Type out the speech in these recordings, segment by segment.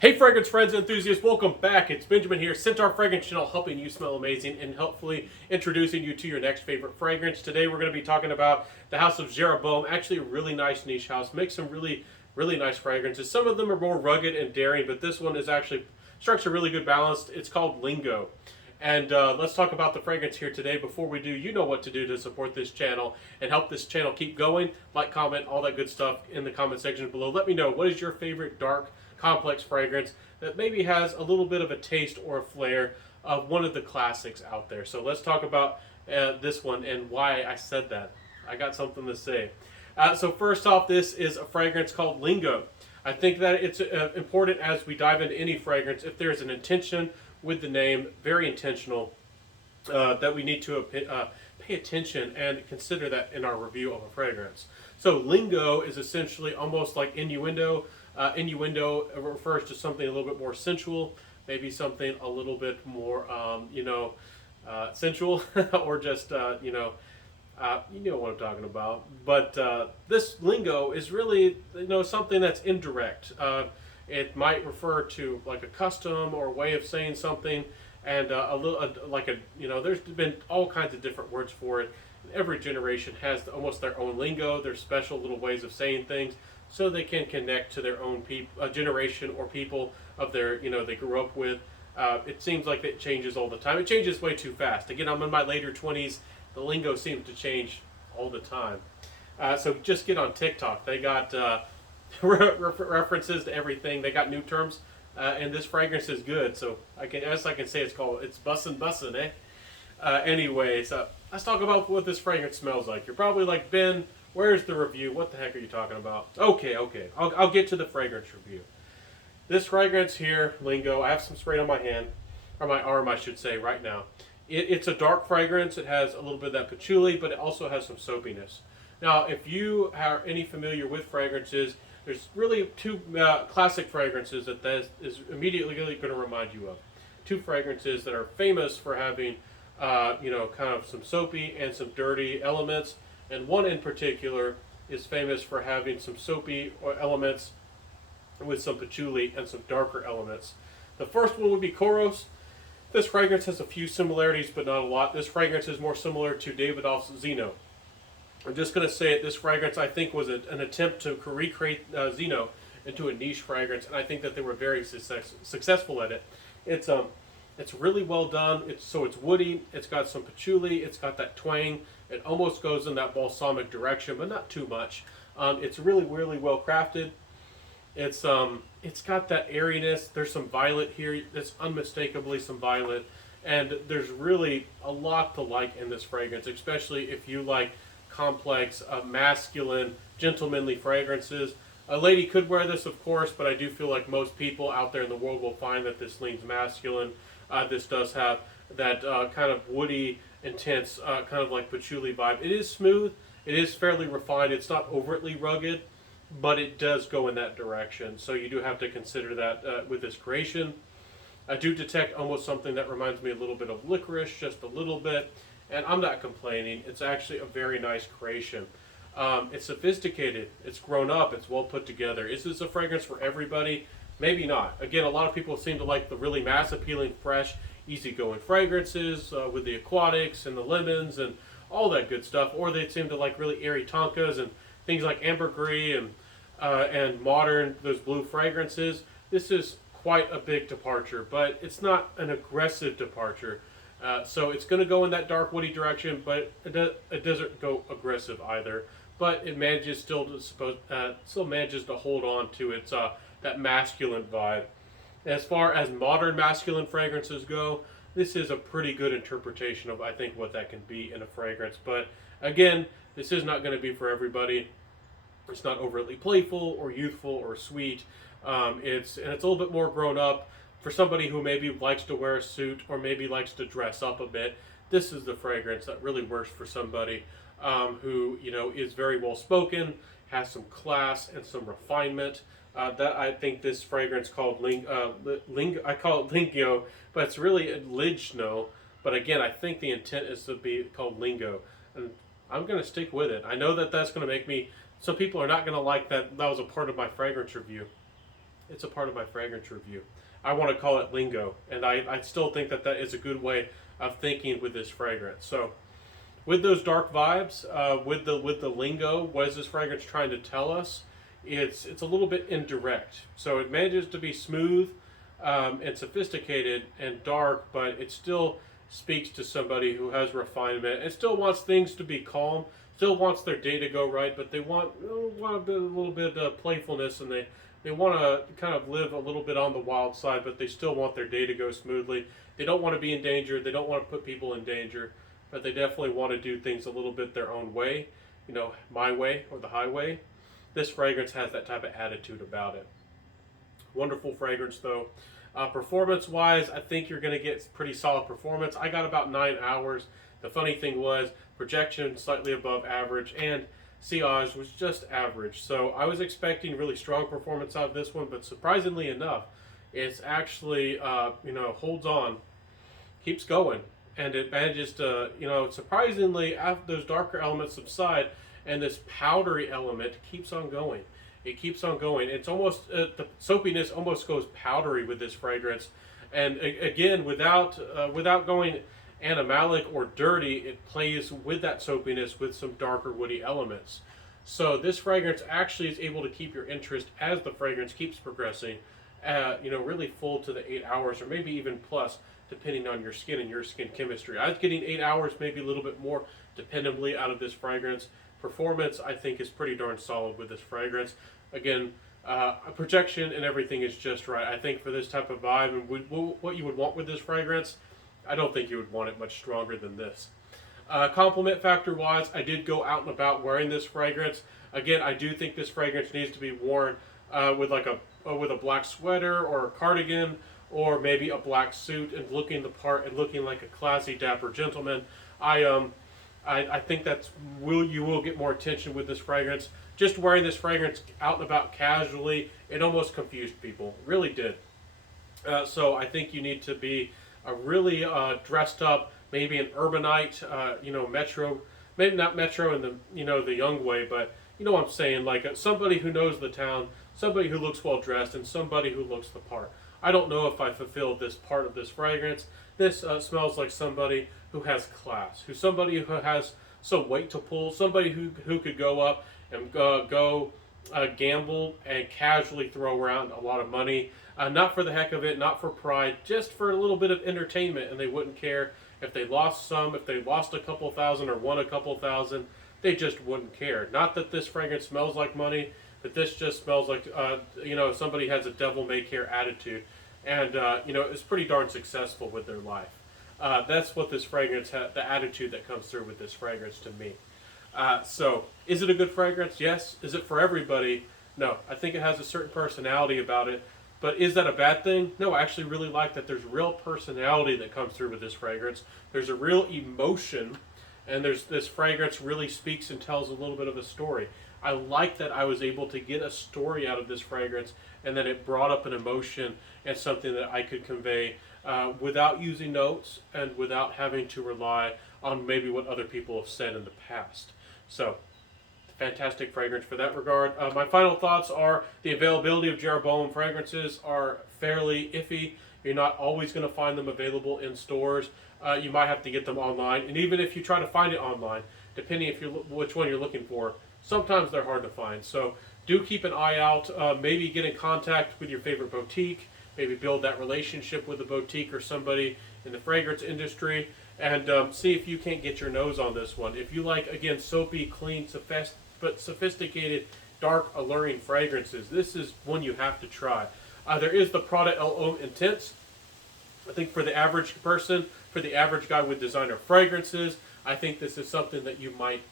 Hey fragrance friends and enthusiasts, welcome back. It's Benjamin here, Centaur Fragrance Channel, helping you smell amazing and hopefully introducing you to your next favorite fragrance. Today we're going to be talking about the house of Jereboam, actually a really nice niche house, makes some really nice fragrances. Some of them are more rugged and daring, but this one is actually strikes a really good balance. It's called Lingo. And let's talk about the fragrance here today. Before we do, you know what to do to support this channel and help this channel keep going. Like, comment, all that good stuff in the comment section below. Let me know, what is your favorite dark, complex fragrance that maybe has a little bit of a taste or a flair of one of the classics out there. So let's talk about this one and why I said that. I got something to say. So first off, this is a fragrance called Lingo. I think that it's important as we dive into any fragrance, if there's an intention with the name, very intentional, that we need to pay attention and consider that in our review of a fragrance. So lingo is essentially almost like innuendo. Innuendo refers to something a little bit more sensual, maybe something a little bit more, sensual, or just, you know what I'm talking about. But this lingo is really, something that's indirect. It might refer to like a custom or a way of saying something, and there's been all kinds of different words for it. Every generation has almost their own lingo, their special little ways of saying things, so they can connect to their own generation or people of their, they grew up with. It seems like it changes all the time. It changes way too fast. Again, I'm in my later 20s. The lingo seems to change all the time. So just get on TikTok. They got references to everything. They got new terms, and this fragrance is good. So I can say, it's bussin', eh? Anyways, let's talk about what this fragrance smells like. You're probably like, Ben, where's the review? What the heck are you talking about? Okay. I'll get to the fragrance review. This fragrance here, Lingo, I have some sprayed on my hand, or my arm, I should say, right now. It's a dark fragrance. It has a little bit of that patchouli, but it also has some soapiness. Now, if you are any familiar with fragrances, there's really two classic fragrances that is immediately going to remind you of. Two fragrances that are famous for having, kind of some soapy and some dirty elements. And one in particular is famous for having some soapy elements with some patchouli and some darker elements. The first one would be Koros. This fragrance has a few similarities, but not a lot. This fragrance is more similar to Davidoff Zino. I'm just going to say it, this fragrance I think was an attempt to recreate Zino into a niche fragrance, and I think that they were very successful at it. It's really well done. It's woody, it's got some patchouli, it's got that twang. It almost goes in that balsamic direction, but not too much. It's really well crafted. It's got that airiness. There's some violet here. That's unmistakably some violet, and there's really a lot to like in this fragrance, especially if you like complex, masculine, gentlemanly fragrances. A lady could wear this, of course, but I do feel like most people out there in the world will find that this leans masculine. This does have that kind of woody, intense, kind of like patchouli vibe. It is smooth. It is fairly refined. It's not overtly rugged, but it does go in that direction. So you do have to consider that with this creation. I do detect almost something that reminds me a little bit of licorice, just a little bit, and I'm not complaining. It's actually a very nice creation. It's sophisticated, it's grown up, it's well put together. Is this a fragrance for everybody? Maybe not. Again, a lot of people seem to like the really mass appealing, fresh, easygoing fragrances with the aquatics and the lemons and all that good stuff, or they seem to like really airy tonkas and things like ambergris and modern, those blue fragrances. This is quite a big departure, but it's not an aggressive departure. So it's going to go in that dark woody direction, but it doesn't go aggressive either. But it manages still manages to hold on to its that masculine vibe. As far as modern masculine fragrances go, this is a pretty good interpretation of, I think, what that can be in a fragrance. But again, this is not going to be for everybody. It's not overtly playful or youthful or sweet. It's a little bit more grown up. For somebody who maybe likes to wear a suit or maybe likes to dress up a bit, this is the fragrance that really works for somebody who is very well spoken, has some class and some refinement. That I think this fragrance called I call it Lingo, but it's really a Ligno. But again, I think the intent is to be called Lingo, and I'm going to stick with it. I know that that's going to make me. Some people are not going to like that. That was a part of my fragrance review. it's a part of my fragrance review. I want to call it lingo, and I still think that that is a good way of thinking with this fragrance. So, with those dark vibes, with the lingo, what is this fragrance trying to tell us? It's a little bit indirect. So it manages to be smooth and sophisticated and dark, but it still speaks to somebody who has refinement and still wants things to be calm, still wants their day to go right, but they want a little bit of playfulness, and they want to kind of live a little bit on the wild side, but they still want their day to go smoothly. They don't want to be in danger. They don't want to put people in danger, but they definitely want to do things a little bit their own way, my way or the highway. This fragrance has that type of attitude about it. Wonderful fragrance, though. Performance-wise, I think you're going to get pretty solid performance. I got about 9 hours. The funny thing was, projection slightly above average, and sillage was just average. So I was expecting really strong performance out of this one, but surprisingly enough, it's actually, holds on, keeps going, and it manages to, surprisingly, after those darker elements subside, and this powdery element keeps on going. It keeps on going. It's almost, the soapiness almost goes powdery with this fragrance. And again, without going animalic or dirty, it plays with that soapiness with some darker woody elements. So this fragrance actually is able to keep your interest as the fragrance keeps progressing, really full to the 8 hours or maybe even plus, depending on your skin and your skin chemistry. I was getting 8 hours, maybe a little bit more, dependably out of this fragrance. Performance, I think, is pretty darn solid with this fragrance. Again, projection and everything is just right. I think for this type of vibe and what you would want with this fragrance, I don't think you would want it much stronger than this. Compliment factor wise, I did go out and about wearing this fragrance. Again, I do think this fragrance needs to be worn with a black sweater or a cardigan, or maybe a black suit, and looking the part and looking like a classy, dapper gentleman. I think you will get more attention with this fragrance. Just wearing this fragrance out and about casually, it almost confused people. It really did. So I think you need to be really dressed up, maybe an urbanite, metro, maybe not metro in the young way, but you know what I'm saying, like somebody who knows the town, somebody who looks well dressed, and somebody who looks the part. I don't know if I fulfilled this part of this fragrance. This smells like somebody who has class, somebody who has some weight to pull, somebody who could go up and go gamble and casually throw around a lot of money, not for the heck of it, not for pride, just for a little bit of entertainment, and they wouldn't care if they lost some, if they lost a couple thousand or won a couple thousand, they just wouldn't care. Not that this fragrance smells like money, but this just smells like, somebody has a devil-may-care attitude, and, it's pretty darn successful with their life. That's what this fragrance the attitude that comes through with this fragrance to me. So, is it a good fragrance? Yes. Is it for everybody? No. I think it has a certain personality about it. But is that a bad thing? No, I actually really like that there's real personality that comes through with this fragrance. There's a real emotion, and this fragrance really speaks and tells a little bit of a story. I like that I was able to get a story out of this fragrance, and that it brought up an emotion and something that I could convey without using notes and without having to rely on maybe what other people have said in the past. So, fantastic fragrance for that regard. My final thoughts are the availability of Jereboam fragrances are fairly iffy. You're not always going to find them available in stores. You might have to get them online, and even if you try to find it online, depending which one you're looking for, sometimes they're hard to find. So do keep an eye out. Maybe get in contact with your favorite boutique. Maybe build that relationship with a boutique or somebody in the fragrance industry, and see if you can't get your nose on this one. If you like, again, soapy, clean, but sophisticated, dark, alluring fragrances, this is one you have to try. There is the Prada L'Homme Intense. I think for the average person, for the average guy with designer fragrances, I think this is something that you might,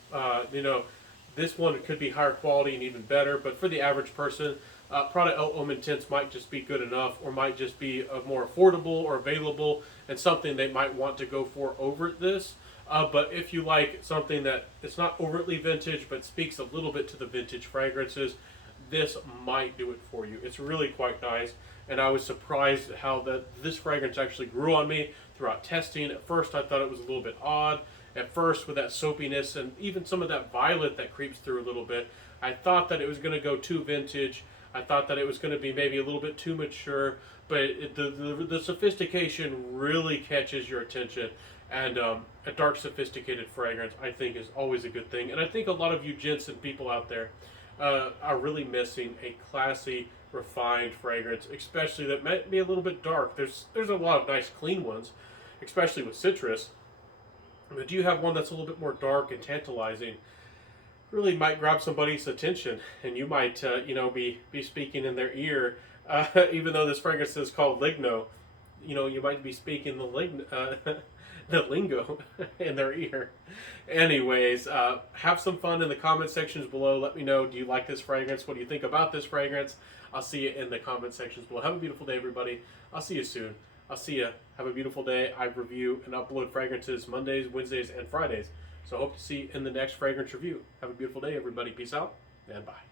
this one could be higher quality and even better, but for the average person, Prada L'Homme Intense might just be good enough, or might just be more affordable or available, and something they might want to go for over this. But if you like something that it's not overtly vintage, but speaks a little bit to the vintage fragrances, this might do it for you. It's really quite nice, and I was surprised how this fragrance actually grew on me throughout testing. At first, I thought it was a little bit odd. At first, with that soapiness and even some of that violet that creeps through a little bit, I thought that it was going to go too vintage. I thought that it was going to be maybe a little bit too mature, but the sophistication really catches your attention. And a dark, sophisticated fragrance, I think, is always a good thing. And I think a lot of you gents and people out there are really missing a classy, refined fragrance, especially that might be a little bit dark. There's a lot of nice, clean ones, especially with citrus. But do you have one that's a little bit more dark and tantalizing? Really might grab somebody's attention, and you might, be speaking in their ear. Even though this fragrance is called lingo, you might be speaking the lingo in their ear. Anyways, have some fun in the comment sections below. Let me know, do you like this fragrance? What do you think about this fragrance? I'll see you in the comment sections below. Have a beautiful day, everybody. I'll see you soon. I'll see you. Have a beautiful day. I review and upload fragrances Mondays, Wednesdays, and Fridays. So I hope to see you in the next fragrance review. Have a beautiful day, everybody. Peace out, and bye.